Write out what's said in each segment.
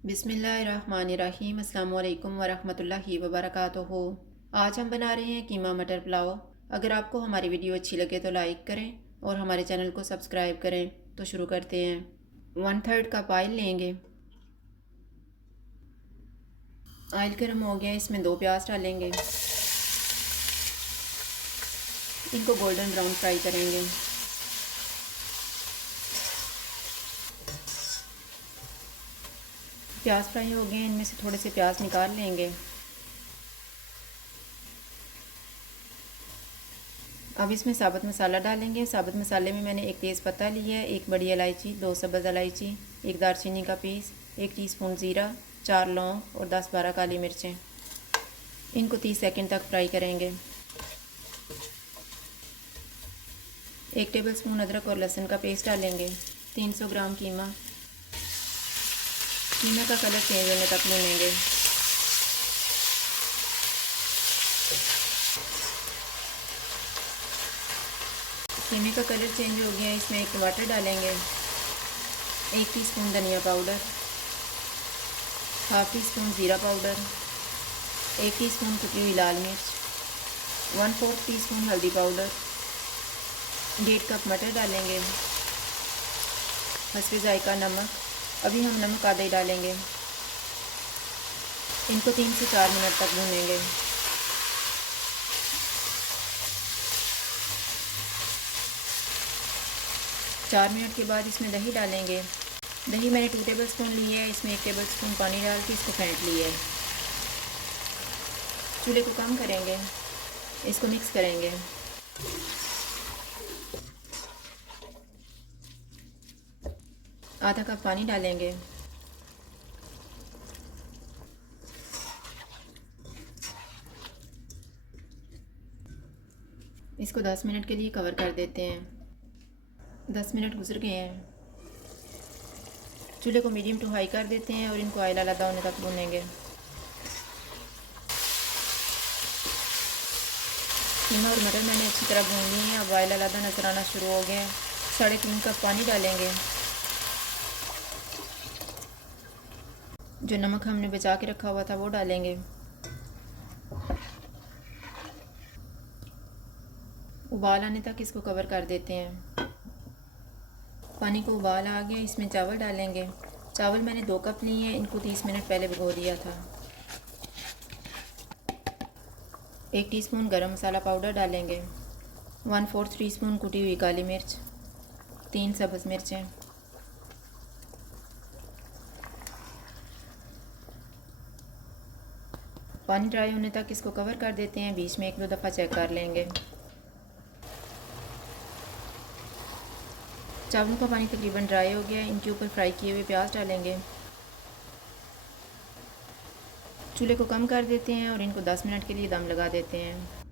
बिस्मिल्लाहिर्रहमानिर्रहीम। अस्सलाम वालेकुम वरहमतुल्लाहि वबरकातुहू। आज हम बना रहे हैं कीमा मटर पुलाव। अगर आपको हमारी वीडियो अच्छी लगे तो लाइक करें और हमारे चैनल को सब्सक्राइब करें। तो शुरू करते हैं। 1/3 कप ऑयल लेंगे। ऑयल गर्म हो गया, इसमें 2 प्याज डालेंगे। इनको गोल्डन ब्राउन फ्राई करेंगे। प्याज फ्राई हो गए, इनमें से थोड़े से प्याज निकाल लेंगे। अब इसमें साबुत मसाला डालेंगे। साबुत मसाले में मैंने 1 तेज़पत्ता लिया है, 1 बड़ी इलायची, 2 सब्ज़ इलायची, 1 दालचीनी का पीस, 1 टीस्पून ज़ीरा, 4 लौंग और 10-12 काली मिर्चें। इनको 30 सेकंड तक फ्राई करेंगे। 1 टेबलस्पून अदरक और लहसुन का पेस्ट डालेंगे। 300 ग्राम कीमा। कीमा का कलर चेंज होने तक भूनेंगे। कीमे का कलर चेंज हो गया, इसमें 1 टमाटर डालेंगे। 1 टीस्पून धनिया पाउडर, हाफ टी स्पून ज़ीरा पाउडर, 1 टीस्पून कुटी हुई लाल मिर्च, 1/4 टीस्पून हल्दी पाउडर, 1.5 कप मटर डालेंगे। हस्बे जायका नमक। अभी हम नमक आधा ही डालेंगे। इनको 3 से 4 मिनट तक भूनेंगे। चार मिनट के बाद इसमें दही डालेंगे। दही मैंने 2 टेबलस्पून ली है, इसमें 1 टेबलस्पून पानी डाल के इसको फेंट लिया है। चूल्हे को कम करेंगे, इसको मिक्स करेंगे। आधा कप पानी डालेंगे। इसको 10 मिनट के लिए कवर कर देते हैं। 10 मिनट गुजर गए हैं। चूल्हे को मीडियम टू हाई कर देते हैं और इनको ऑयल अलग होने तक भूनेंगे। कीमा और मटर मैंने अच्छी तरह भून ली है। अब ऑयल अलग नज़र आना शुरू हो गया है। 3.5 कप पानी डालेंगे। जो नमक हमने बचा के रखा हुआ था वो डालेंगे। उबाल आने तक इसको कवर कर देते हैं। पानी को उबाल आ गया, इसमें चावल डालेंगे। चावल मैंने 2 कप लिए हैं, इनको 30 मिनट पहले भिगो दिया था। 1 टीस्पून गरम मसाला पाउडर डालेंगे। 1/4 टीस्पून कुटी हुई काली मिर्च, 3 सब्ज़ मिर्चें। पानी ड्राई होने तक इसको कवर कर देते हैं। बीच में 1-2 दफ़ा चेक कर लेंगे। चावलों का पानी तकरीबन ड्राई हो गया है। इनके ऊपर फ्राई किए हुए प्याज डालेंगे। चूल्हे को कम कर देते हैं और इनको 10 मिनट के लिए दम लगा देते हैं।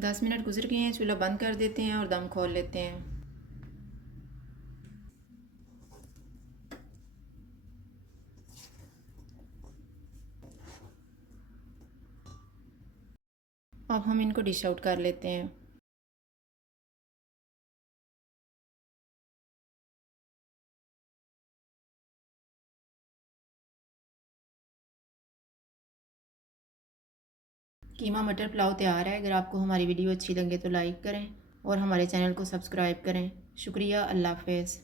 10 मिनट गुजर गए हैं, चूल्हा बंद कर देते हैं और दम खोल लेते हैं। अब हम इनको डिश आउट कर लेते हैं। कीमा मटर पुलाव तैयार है। अगर आपको हमारी वीडियो अच्छी लगे तो लाइक करें और हमारे चैनल को सब्सक्राइब करें। शुक्रिया। अल्लाह हाफ़िज़।